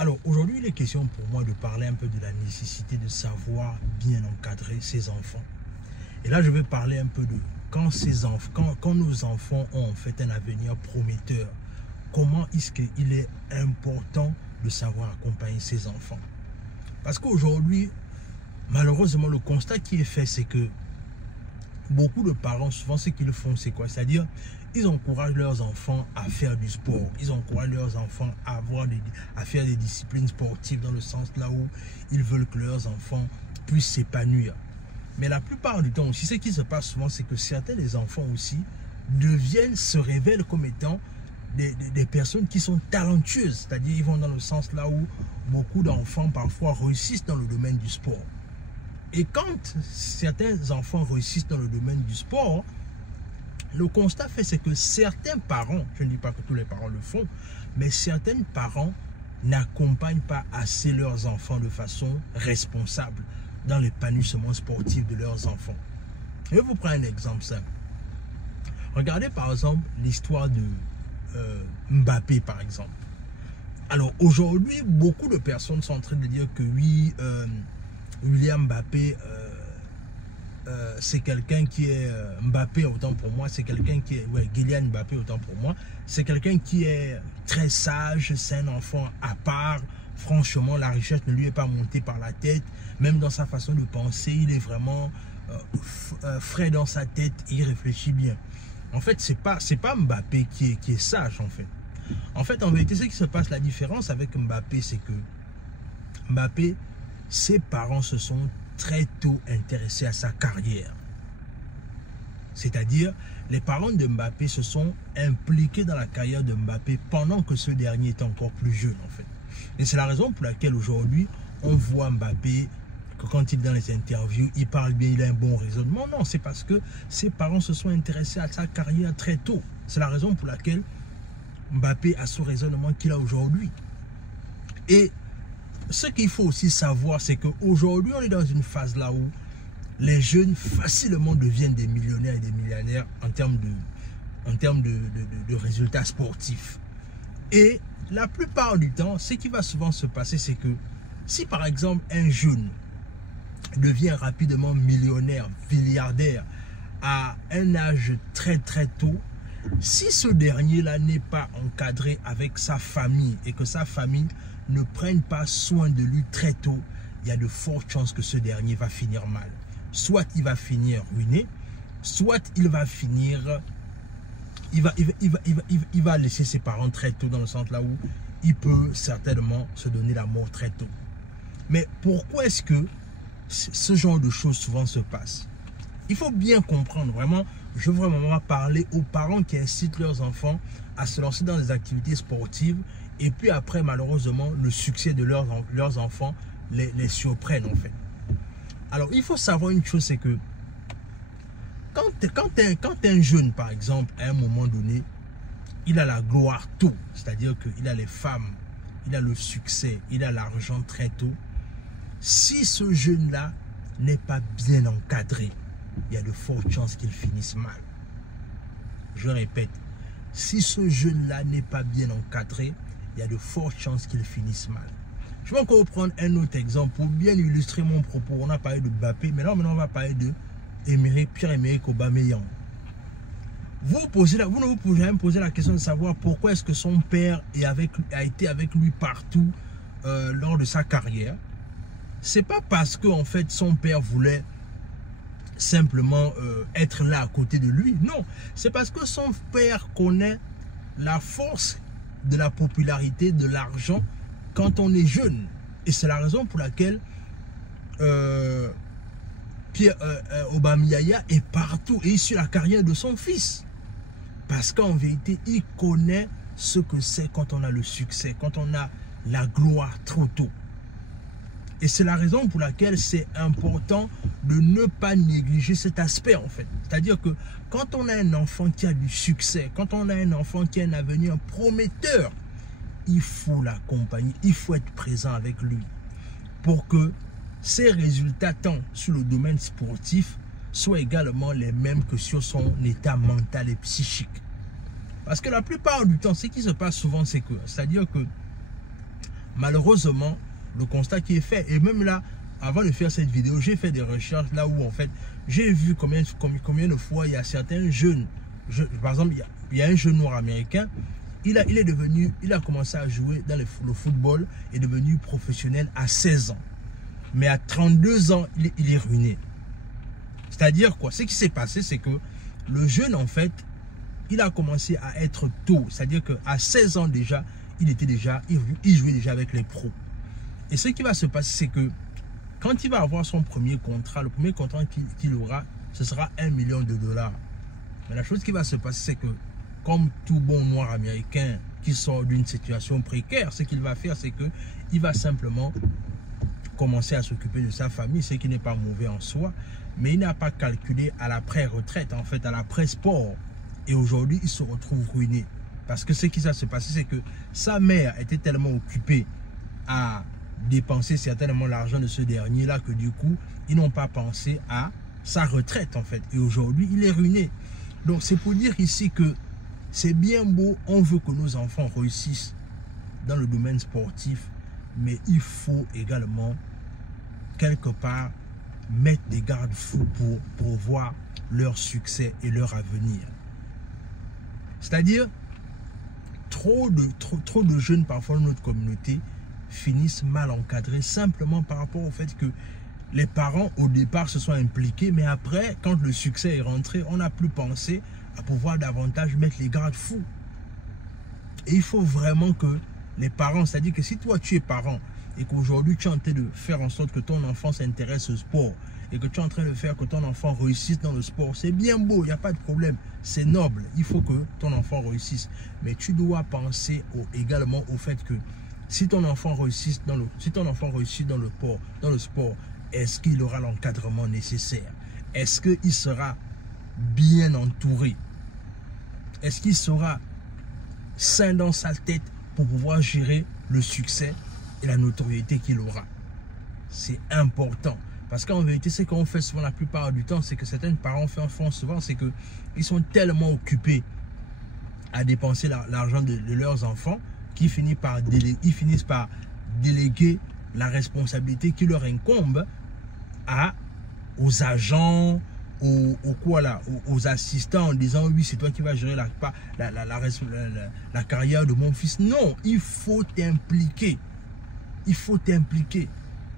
Alors aujourd'hui, il est question pour moi de parler un peu de la nécessité de savoir bien encadrer ses enfants. Et là, je vais parler un peu de quand nos enfants ont en fait un avenir prometteur, comment est-ce qu'il est important de savoir accompagner ses enfants. Parce qu'aujourd'hui, malheureusement, le constat qui est fait, c'est que beaucoup de parents, souvent, ce qu'ils font, c'est quoi? C'est-à-dire, ils encouragent leurs enfants à faire du sport. Ils encouragent leurs enfants à faire des disciplines sportives dans le sens là où ils veulent que leurs enfants puissent s'épanouir. Mais la plupart du temps aussi, ce qui se passe souvent, c'est que certains des enfants aussi se révèlent comme étant des personnes qui sont talentueuses. C'est-à-dire, ils vont dans le sens là où beaucoup d'enfants parfois réussissent dans le domaine du sport. Et quand certains enfants réussissent dans le domaine du sport, le constat fait, c'est que certains parents, je ne dis pas que tous les parents le font, mais certains parents n'accompagnent pas assez leurs enfants de façon responsable dans l'épanouissement sportif de leurs enfants. Je vais vous prendre un exemple simple. Regardez par exemple l'histoire de Mbappé par exemple. Alors aujourd'hui, beaucoup de personnes sont en train de dire que oui, Kylian Mbappé, c'est quelqu'un qui est Mbappé autant pour moi, c'est quelqu'un qui est Kylian Mbappé autant pour moi, c'est quelqu'un qui est très sage, c'est un enfant à part. Franchement, la richesse ne lui est pas montée par la tête, même dans sa façon de penser, il est vraiment frais dans sa tête, il réfléchit bien. En fait, c'est pas Mbappé qui est sage en fait. En fait, en vérité, ce qui se passe, la différence avec Mbappé, c'est que Mbappé, ses parents se sont très tôt intéressés à sa carrière. C'est-à-dire, les parents de Mbappé se sont impliqués dans la carrière de Mbappé pendant que ce dernier était encore plus jeune en fait. Et c'est la raison pour laquelle aujourd'hui, on voit Mbappé, que quand il est dans les interviews, il parle bien, il a un bon raisonnement. Non, c'est parce que ses parents se sont intéressés à sa carrière très tôt. C'est la raison pour laquelle Mbappé a ce raisonnement qu'il a aujourd'hui. Et ce qu'il faut aussi savoir, c'est qu'aujourd'hui, on est dans une phase là où les jeunes facilement deviennent des millionnaires et des millionnaires en termes de résultats sportifs. Et la plupart du temps, ce qui va souvent se passer, c'est que si par exemple un jeune devient rapidement millionnaire, milliardaire à un âge très très tôt, si ce dernier-là n'est pas encadré avec sa famille et que sa famille ne prenne pas soin de lui très tôt, il y a de fortes chances que ce dernier va finir mal. Soit il va finir ruiné, soit il va finir... Il va laisser ses parents très tôt dans le sens là où il peut certainement se donner la mort très tôt. Mais pourquoi est-ce que ce genre de choses souvent se passe? Il faut bien comprendre, vraiment, je veux vraiment parler aux parents qui incitent leurs enfants à se lancer dans des activités sportives et puis après, malheureusement, le succès de leurs enfants les surprennent en fait. Alors, il faut savoir une chose, c'est que quand un jeune, par exemple, à un moment donné, il a la gloire tôt, c'est-à-dire qu'il a les femmes, il a le succès, il a l'argent très tôt, si ce jeune-là n'est pas bien encadré, il y a de fortes chances qu'il finisse mal. Je répète, si ce jeune-là n'est pas bien encadré, il y a de fortes chances qu'il finisse mal. Je vais encore prendre un autre exemple pour bien illustrer mon propos. On a parlé de Mbappé, mais là maintenant on va parler de Pierre-Emerick Aubameyang. Vous ne vous pouvez jamais poser la question de savoir pourquoi est-ce que son père a été avec lui partout lors de sa carrière. C'est pas parce que en fait son père voulait simplement être là à côté de lui. Non, c'est parce que son père connaît la force de la popularité, de l'argent quand on est jeune. Et c'est la raison pour laquelle Aubameyang est partout et il suit la carrière de son fils. Parce qu'en vérité, il connaît ce que c'est quand on a le succès, quand on a la gloire trop tôt. Et c'est la raison pour laquelle c'est important de ne pas négliger cet aspect en fait. C'est-à-dire que quand on a un enfant qui a du succès, quand on a un enfant qui a un avenir prometteur, il faut l'accompagner, il faut être présent avec lui pour que ses résultats tant sur le domaine sportif soient également les mêmes que sur son état mental et psychique. Parce que la plupart du temps, ce qui se passe souvent, c'est que, c'est-à-dire que malheureusement, le constat qui est fait, et même là, avant de faire cette vidéo, j'ai fait des recherches là où en fait, j'ai vu combien de fois il y a certains jeunes, par exemple, il y a un jeune noir américain, il a commencé à jouer dans le football et est devenu professionnel à 16 ans. Mais à 32 ans, il est ruiné. C'est-à-dire quoi? Ce qui s'est passé, c'est que le jeune, en fait, il a commencé à être tôt. C'est-à-dire qu'à 16 ans déjà, il jouait déjà avec les pros. Et ce qui va se passer, c'est que quand il va avoir son premier contrat, le premier contrat qu'il aura, ce sera $1 million. Mais la chose qui va se passer, c'est que comme tout bon noir américain qui sort d'une situation précaire, ce qu'il va faire, c'est qu'il va simplement commencer à s'occuper de sa famille, ce qui n'est pas mauvais en soi, mais il n'a pas calculé à l'après-retraite, en fait, à l'après-sport. Et aujourd'hui, il se retrouve ruiné. Parce que ce qui va se passer, c'est que sa mère était tellement occupée à dépenser certainement l'argent de ce dernier-là que du coup, ils n'ont pas pensé à sa retraite, en fait. Et aujourd'hui, il est ruiné. Donc, c'est pour dire ici que c'est bien beau, on veut que nos enfants réussissent dans le domaine sportif, mais il faut également, quelque part, mettre des garde-fous pour voir leur succès et leur avenir. C'est-à-dire, trop de jeunes, parfois, dans notre communauté, finissent mal encadrés simplement par rapport au fait que les parents, au départ, se sont impliqués, mais après, quand le succès est rentré, on n'a plus pensé à pouvoir davantage mettre les garde-fous. Et il faut vraiment que les parents, c'est-à-dire que si toi, tu es parent et qu'aujourd'hui, tu es en train de faire en sorte que ton enfant s'intéresse au sport et que tu es en train de faire que ton enfant réussisse dans le sport, c'est bien beau, il n'y a pas de problème, c'est noble, il faut que ton enfant réussisse. Mais tu dois penser également au fait que si ton enfant réussit dans le sport, est-ce qu'il aura l'encadrement nécessaire? Est-ce qu'il sera bien entouré? Est-ce qu'il sera sain dans sa tête pour pouvoir gérer le succès et la notoriété qu'il aura? C'est important. Parce qu'en vérité, ce qu'on fait souvent la plupart du temps, c'est que certains parents font souvent, c'est qu'ils sont tellement occupés à dépenser l'argent de leurs enfants qu'ils finissent par déléguer la responsabilité qui leur incombe aux agents, aux assistants, en disant oui, c'est toi qui vas gérer la carrière de mon fils. Non, il faut t'impliquer. Il faut t'impliquer.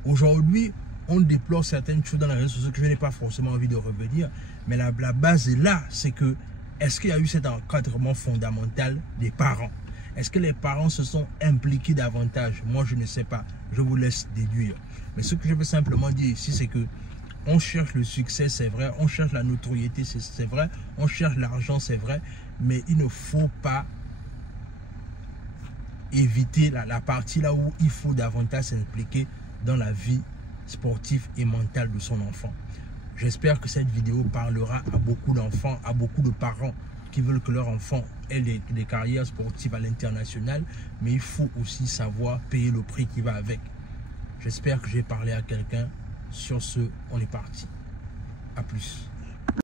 Aujourd'hui, on déplore certaines choses dans les réseaux sociaux que je n'ai pas forcément envie de revenir. Mais la base est là, c'est que est-ce qu'il y a eu cet encadrement fondamental des parents? Est-ce que les parents se sont impliqués davantage? Moi, je ne sais pas. Je vous laisse déduire. Mais ce que je veux simplement dire ici, c'est que on cherche le succès, c'est vrai. On cherche la notoriété, c'est vrai. On cherche l'argent, c'est vrai. Mais il ne faut pas éviter la partie là où il faut davantage s'impliquer dans la vie sportive et mentale de son enfant. J'espère que cette vidéo parlera à beaucoup d'enfants, à beaucoup de parents qui veulent que leur enfant ait des carrières sportives à l'international, mais il faut aussi savoir payer le prix qui va avec. J'espère que j'ai parlé à quelqu'un. Sur ce, on est parti. À plus.